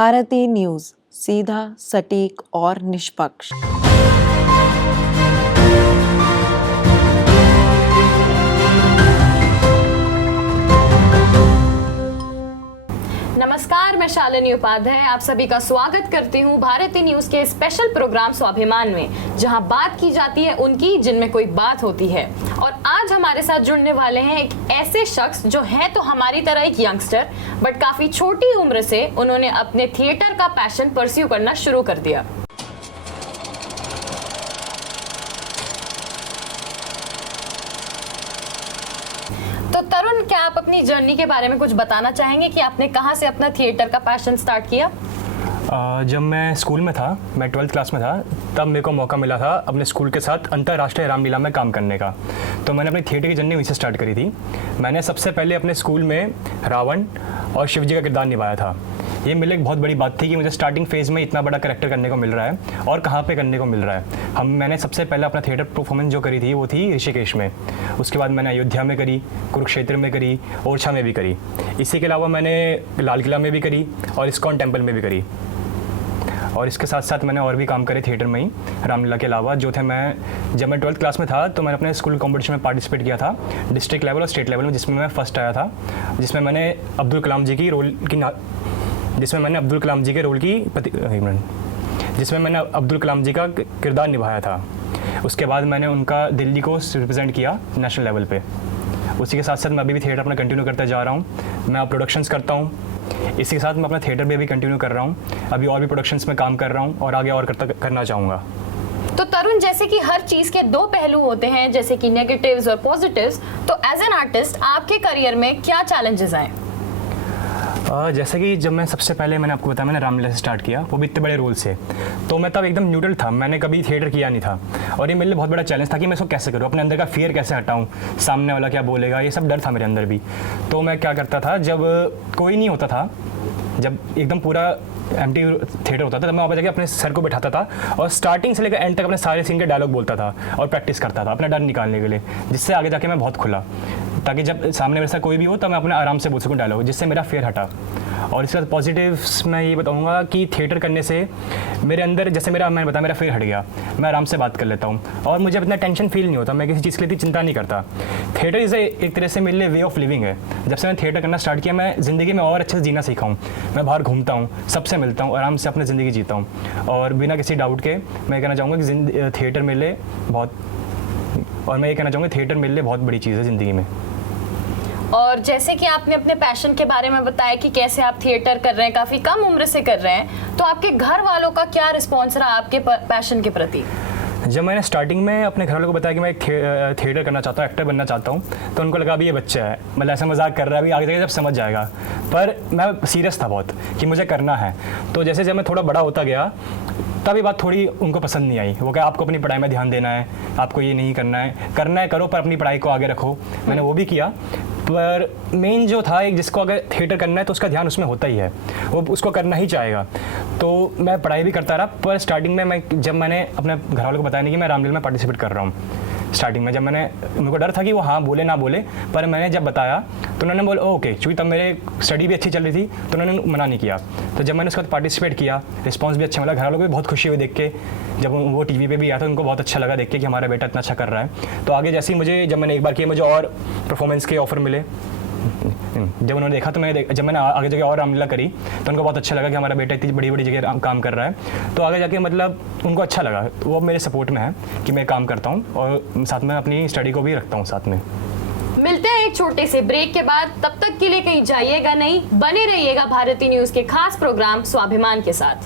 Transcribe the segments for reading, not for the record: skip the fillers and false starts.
Bharti news, सीधा, सटीक और निष्पक्ष। नमस्कार, मैं शालिनी उपाध्याय आप सभी का स्वागत करती हूं भारती न्यूज के स्पेशल प्रोग्राम स्वाभिमान में, जहां बात की जाती है उनकी जिनमें कोई बात होती है। और आज हमारे साथ जुड़ने वाले हैं एक ऐसे शख्स जो है तो हमारी तरह एक यंगस्टर, बट काफी छोटी उम्र से उन्होंने अपने थिएटर का पैशन परस्यू करना शुरू कर दिया। तो तरुण, क्या आप अपनी जर्नी के बारे में कुछ बताना चाहेंगे कि आपने कहां से अपना थिएटर का पैशन स्टार्ट किया? जब मैं स्कूल में था, मैं 12th क्लास में था, तब मेरे को मौका मिला था अपने स्कूल के साथ अंतर्राष्ट्रीय रामलीला में काम करने का। तो मैंने अपनी थिएटर की जर्नी वहीं से स्टार्ट करी थी। मैंने सबसे पहले अपने स्कूल में रावण और शिवजी का किरदार निभाया था। ये मेरे लिए एक बहुत बड़ी बात थी कि मुझे स्टार्टिंग फेज़ में इतना बड़ा कैरेक्टर करने को मिल रहा है और कहाँ पे करने को मिल रहा है। मैंने सबसे पहले अपना थिएटर परफॉर्मेंस जो करी थी वो थी ऋषिकेश में। उसके बाद मैंने अयोध्या में करी, कुरुक्षेत्र में करी, ओरछा में भी करी। इसी के अलावा मैंने लाल किला में भी करी और इस्कॉन टेम्पल में भी करी। और इसके साथ साथ मैंने और भी काम करे थिएटर में ही, रामलीला के अलावा। जो थे, जब मैं 12th क्लास में था तो मैंने अपने स्कूल कॉम्पिटिशन में पार्टिसिपेट किया था, डिस्ट्रिक्ट लेवल और स्टेट लेवल में, जिसमें मैं फर्स्ट आया था। जिसमें मैंने अब्दुल कलाम जी के रोल की का किरदार निभाया था। उसके बाद मैंने उनका दिल्ली को रिप्रेजेंट किया नेशनल लेवल पे। उसी के साथ साथ मैं अभी भी थिएटर अपना कंटिन्यू करते जा रहा हूँ। मैं प्रोडक्शंस करता हूँ। इसी के साथ मैं अपना थिएटर में भी कंटिन्यू कर रहा हूँ। अभी और भी प्रोडक्शंस में काम कर रहा हूँ और आगे और करना चाहूँगा। तो तरुण, जैसे कि हर चीज के दो पहलू होते हैं, जैसे कि नेगेटिव्स और पॉजिटिव्स, तो एज एन आर्टिस्ट आपके करियर में क्या चैलेंजेस आए? जैसे कि जब मैं सबसे पहले, मैंने आपको बताया, मैंने रामलीला से स्टार्ट किया, वो भी इतने बड़े रोल से। तो मैं तब एकदम न्यूट्रल था, मैंने कभी थिएटर किया नहीं था। और ये मेरे लिए बहुत बड़ा चैलेंज था कि मैं इसको कैसे करूँ, अपने अंदर का फियर कैसे हटाऊँ, सामने वाला क्या बोलेगा, ये सब डर था मेरे अंदर भी। तो मैं क्या करता था, जब कोई नहीं होता था, जब एकदम पूरा एम्प्टी थिएटर होता था, तब मैं वहाँ पर जाके अपने सर को बैठाता था और स्टार्टिंग से लेकर एंड तक अपने सारे सीन के डायलॉग बोलता था और प्रैक्टिस करता था अपना डर निकालने के लिए, जिससे आगे जाके मैं बहुत खुला, ताकि जब सामने मेरे साथ कोई भी हो तो मैं अपने आराम से बोल सकूँ डायलॉग, जिससे मेरा फियर हटा। और इसके बाद पॉजिटिव्स मैं ये बताऊँगा कि थिएटर करने से मेरे अंदर, जैसे मैंने बताया, मेरा फियर हट गया। मैं आराम से बात कर लेता हूँ और मुझे इतना टेंशन फील नहीं होता, मैं किसी चीज़ के लिए चिंता नहीं करता। थिएटर इज़ एक तरह से मेरे लिए वे ऑफ लिविंग है। जब से मैंने थिएटर करना स्टार्ट किया, मैं ज़िंदगी में और अच्छे से जीना सीखा हूँ। मैं बाहर घूमता हूँ, सबसे मिलता हूँ, आराम से अपनी ज़िंदगी जीता हूँ। और बिना किसी डाउट के मैं कहना चाहूँगा कि थिएटर मेरे लिए बहुत बड़ी चीज़ है ज़िंदगी में। और जैसे कि आपने अपने पैशन के बारे में बताया कि कैसे आप थिएटर कर रहे हैं, काफ़ी कम उम्र से कर रहे हैं, तो आपके घर वालों का क्या रिस्पॉन्स रहा आपके पैशन के प्रति? जब मैंने स्टार्टिंग में अपने घर वालों को बताया कि मैं थिएटर करना चाहता हूँ, एक्टर बनना चाहता हूँ, तो उनको लगा अभी ये बच्चा है, मतलब ऐसा मजाक कर रहा है, अभी आगे जाके जब समझ जाएगा। पर मैं सीरियस था बहुत कि मुझे करना है। तो जब मैं थोड़ा बड़ा होता गया, तब ये बात थोड़ी उनको पसंद नहीं आई। वो क्या, आपको अपनी पढ़ाई में ध्यान देना है, आपको ये नहीं करना है करो, पर अपनी पढ़ाई को आगे रखो। मैंने वो भी किया, पर मेन जो था, एक जिसको अगर थिएटर करना है तो उसका ध्यान उसमें होता ही है, वो उसको करना ही चाहेगा। तो मैं पढ़ाई भी करता रहा, पर स्टार्टिंग में जब मैंने अपने घर वालों को बताया नहीं कि मैं रामलीला में पार्टिसिपेट कर रहा हूँ, स्टार्टिंग में जब उनको डर था कि वो हाँ बोले ना बोले, पर मैंने जब बताया तो उन्होंने बोला ओके, क्योंकि तब मेरे स्टडी भी अच्छी चल रही थी, तो उन्होंने मना नहीं किया। तो जब मैंने उसके बाद पार्टिसिपेट किया, रिस्पांस भी अच्छा मिला, घर वालों को भी बहुत खुशी हुई देख के। जब वो टीवी पे भी आया था, उनको बहुत अच्छा लगा देख के कि हमारा बेटा इतना अच्छा कर रहा है। तो आगे जैसे ही जब मैंने एक बार किया, मुझे और परफॉर्मेंस के ऑफर मिले। जब उन्होंने देखा तो जब मैंने आगे जगह और रामलीला करी, तो उनको बहुत अच्छा लगा कि हमारा बेटा इतनी बड़ी बड़ी जगह काम कर रहा है। तो आगे जाके उनको अच्छा लगा, वो मेरे सपोर्ट में है कि मैं काम करता हूँ और साथ में अपनी स्टडी को भी रखता हूँ साथ में। मिलते हैं एक छोटे से ब्रेक के बाद, तब तक के लिए कहीं जाइएगा नहीं, बने रहिएगा भारती न्यूज के खास प्रोग्राम स्वाभिमान के साथ।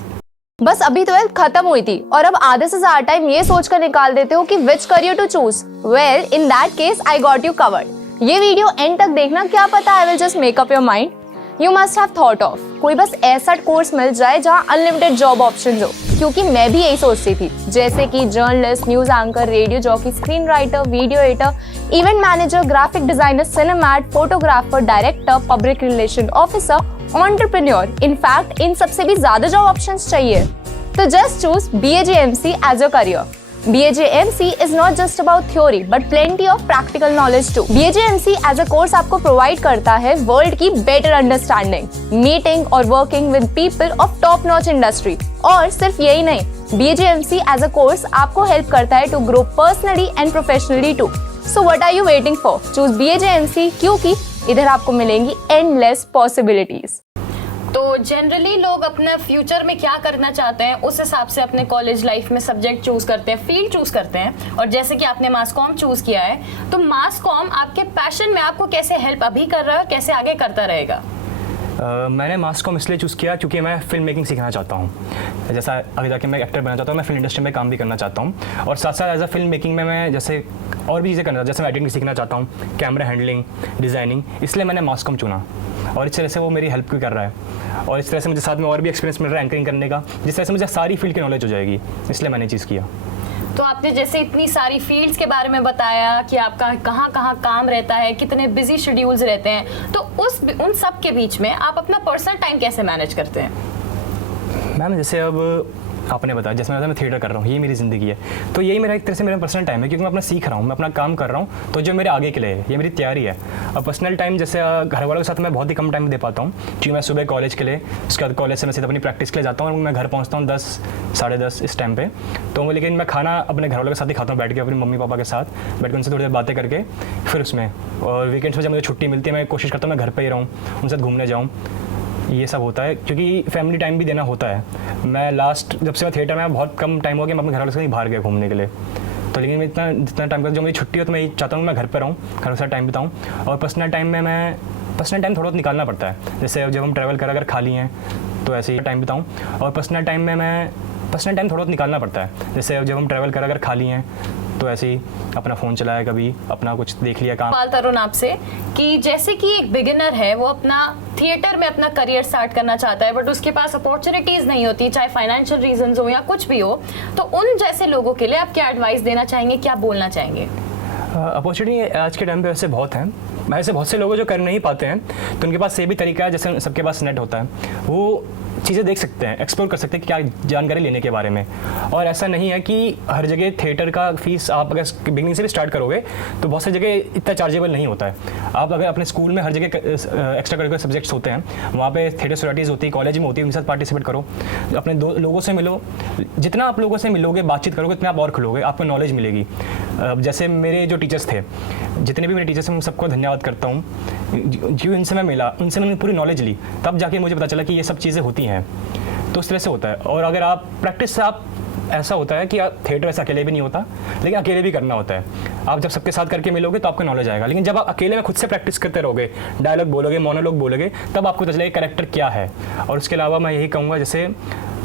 बस अभी 12th खत्म हुई थी और अब आधे से ज्यादा टाइम ये सोचकर निकाल देते हो कि which career to choose. Well, in that case I got you covered. ये वीडियो एंड तक देखना, क्या पता I will just make up your mind. You must have thought of कोई बस ऐसा कोर्स मिल जाए जहाँ अनलिमिटेड जॉब ऑप्शन हो, क्योंकि मैं भी यही सोचती थी, जैसे कि journalist, news anchor, radio jockey, screen writer, video editor, event manager, graphic designer, सिनेमैट, photographer, director, public relation officer, entrepreneur. In fact इन सबसे भी ज्यादा जॉब ऑप्शंस चाहिए। तो just choose BAGMC as your career. BHMC is not just about theory but plenty of practical knowledge too. BHMC as a course आपको provide करता है world की better understanding, meeting और working with people of top notch industry. और सिर्फ यही नहीं, BHMC as a course आपको help करता है to grow personally and professionally too. So what are you waiting for? Choose BHMC क्योंकि इधर आपको मिलेंगी endless possibilities. तो जनरली लोग अपने फ्यूचर में क्या करना चाहते हैं उस हिसाब से अपने कॉलेज लाइफ में सब्जेक्ट चूज करते हैं, फील्ड चूज करते हैं। और जैसे कि आपने मास कॉम चूज किया है, तो मास कॉम आपके पैशन में आपको कैसे हेल्प अभी कर रहा है, कैसे आगे करता रहेगा? मैंने मास कॉम इसलिए चूज़ किया क्योंकि मैं फिल्म मेकिंग सीखना चाहता हूँ। जैसा आगे जाके मैं एक्टर बनना चाहता हूँ, मैं फिल्म इंडस्ट्री में काम भी करना चाहता हूँ और साथ साथ एज अ फिल्म मेकिंग में मैं जैसे और भी चीज़ें करना जैसे मैं एडिटिंग सीखना चाहता हूँ, कैमरा हैंडलिंग, डिज़ाइनिंग, इसलिए मैंने मास कॉम चुना और इस तरह से वो मेरी हेल्प भी कर रहा है और इस तरह से मुझे साथ में और भी एक्सपीरियंस मिल रहा है एंकरिंग करने का, जिस तरह से मुझे सारी फील्ड की नॉलेज हो जाएगी, इसलिए मैंने चीज़ किया। तो आपने जैसे इतनी सारी फील्ड्स के बारे में बताया कि आपका कहाँ कहाँ काम रहता है, कितने बिजी शेड्यूल्स रहते हैं, तो उन सब के बीच में आप अपना पर्सनल टाइम कैसे मैनेज करते हैं? मैम जैसे अब आपने बताया, जैसे मैं थिएटर कर रहा हूँ, ये मेरी ज़िंदगी है, तो यही मेरा एक तरह से मेरा पर्सनल टाइम है क्योंकि मैं अपना सीख रहा हूँ, मैं अपना काम कर रहा हूँ, तो जो मेरे आगे के लिए है ये मेरी तैयारी है। अब पर्सनल टाइम जैसे घर वालों के साथ मैं बहुत ही कम टाइम दे पाता हूँ क्योंकि मैं सुबह कॉलेज के लिए, उसके बाद कॉलेज से मैं सीधा अपनी प्रैक्टिस के लिए जाता हूँ और मैं घर पहुँचता हूँ 10 साढ़े 10 इस टाइम पे। तो लेकिन मैं खाना अपने घर वालों के साथ ही खाता हूँ, बैठ के अपनी मम्मी पापा के साथ बैठ के उनसे थोड़ी देर बातें करके फिर उसमें, और वीकेंड्स में जब मुझे छुट्टी मिलती है मैं कोशिश करता हूँ मैं घर पर ही रहूँ, उनके साथ घूमने जाऊँ, ये सब होता है क्योंकि फैमिली टाइम भी देना होता है। मैं लास्ट जब से मैं थिएटर में बहुत कम टाइम हो गया, मैं अपने घर वालों से कहीं बाहर गया घूमने के लिए, तो लेकिन मैं जितना टाइम जो मेरी छुट्टी हो तो मैं ये चाहता हूँ मैं घर पर रहूँ, घर के साथ टाइम बिताऊँ। और पर्सनल टाइम में मैं पर्सनल टाइम थोड़ा बहुत निकालना पड़ता है, जैसे जब हम ट्रैवल कर अगर खाली हैं तो ऐसे ही टाइम बिताऊँ। और पर्सनल टाइम में मैं पर्सनल टाइम थोड़ा बहुत निकालना पड़ता है, जैसे जब हम ट्रैवल कर अगर खाली हैं तो ऐसे ही अपना फ़ोन चलाया, कभी अपना कुछ देख लिया काम। सवाल तरुण आपसे कि जैसे कि एक बिगिनर है, वो अपना थिएटर में अपना करियर स्टार्ट करना चाहता है बट उसके पास अपॉर्चुनिटीज़ नहीं होती, चाहे फाइनेंशियल रीजंस हो या कुछ भी हो, तो उन जैसे लोगों के लिए आप क्या एडवाइस देना चाहेंगे, क्या बोलना चाहेंगे? अपॉर्चुनिटी आज के टाइम पे वैसे बहुत हैं, ऐसे बहुत से लोग जो कर नहीं पाते हैं तो उनके पास ये भी तरीका है, जैसे सबके पास नेट होता है, वो चीज़ें देख सकते हैं, एक्सप्लोर कर सकते हैं कि क्या जानकारी लेने के बारे में। और ऐसा नहीं है कि हर जगह थिएटर का फीस आप अगर बिगनिंग से भी स्टार्ट करोगे तो बहुत सी जगह इतना चार्जेबल नहीं होता है। आप अगर अपने स्कूल में हर जगह एक्स्ट्रा करिकुलर सब्जेक्ट्स होते हैं, वहाँ पे थिएटर सोसाइटीज़ होती है, कॉलेज में होती है, उनके साथ पार्टिसिपेट करो, अपने लोगों से मिलो, जितना आप लोगों से मिलोगे बातचीत करोगे उतना आप और खुलोगे, आपको नॉलेज मिलेगी। जैसे मेरे जो टीचर्स थे, जितने भी मेरे टीचर्स हैं, मैं सबको धन्यवाद करता हूँ, जो इनसे मैं मिला, उनसे मैंने पूरी नॉलेज ली, तब जाके मुझे पता चला कि ये सब चीज़ें होती हैं। तो इस तरह से होता है। और अगर आप प्रैक्टिस से आप ऐसा होता है कि थिएटर ऐसा अकेले भी नहीं होता, लेकिन अकेले भी करना होता है। आप जब सबके साथ करके मिलोगे तो आपको नॉलेज आएगा, लेकिन जब आप अकेले में खुद से प्रैक्टिस करते रहोगे, डायलॉग बोलोगे, मोनोलॉग बोलोगे, तब आपको पता चलेगा कैरेक्टर क्या है। और उसके अलावा मैं यही कहूँगा, जैसे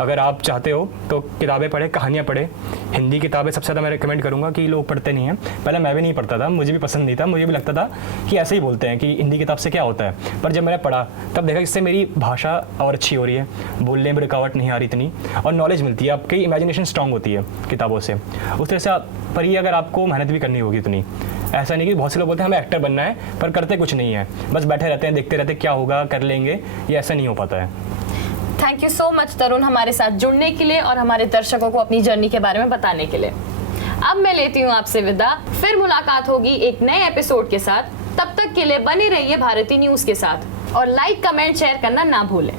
अगर आप चाहते हो तो किताबें पढ़े, कहानियाँ पढ़े, हिंदी किताबें सबसे ज़्यादा मैं रिकमेंड करूँगा कि लोग पढ़ते नहीं हैं। पहले मैं भी नहीं पढ़ता था, मुझे भी पसंद नहीं था, मुझे भी लगता था कि ऐसे ही बोलते हैं कि हिंदी किताब से क्या होता है, पर जब मैंने पढ़ा तब देखा इससे मेरी भाषा और अच्छी हो रही है, बोलने में रुकावट नहीं आ रही इतनी, और नॉलेज मिलती है, आपकी इमेजिनेशन स्ट्रांग होती है किताबों से। उस तरह से पर ये अगर आपको मेहनत भी करनी होगी इतनी, ऐसा नहीं कि बहुत से लोग बोलते हैं हमें एक्टर बनना है पर करते कुछ नहीं है, बस बैठे रहते हैं, देखते रहते क्या होगा, कर लेंगे, ये ऐसा नहीं हो पाता है। थैंक यू सो मच तरुण, हमारे साथ जुड़ने के लिए और हमारे दर्शकों को अपनी जर्नी के बारे में बताने के लिए। अब मैं लेती हूँ आपसे विदा, फिर मुलाकात होगी एक नए एपिसोड के साथ। तब तक के लिए बने रहिए भारती न्यूज़ के साथ और लाइक, कमेंट, शेयर करना ना भूलें।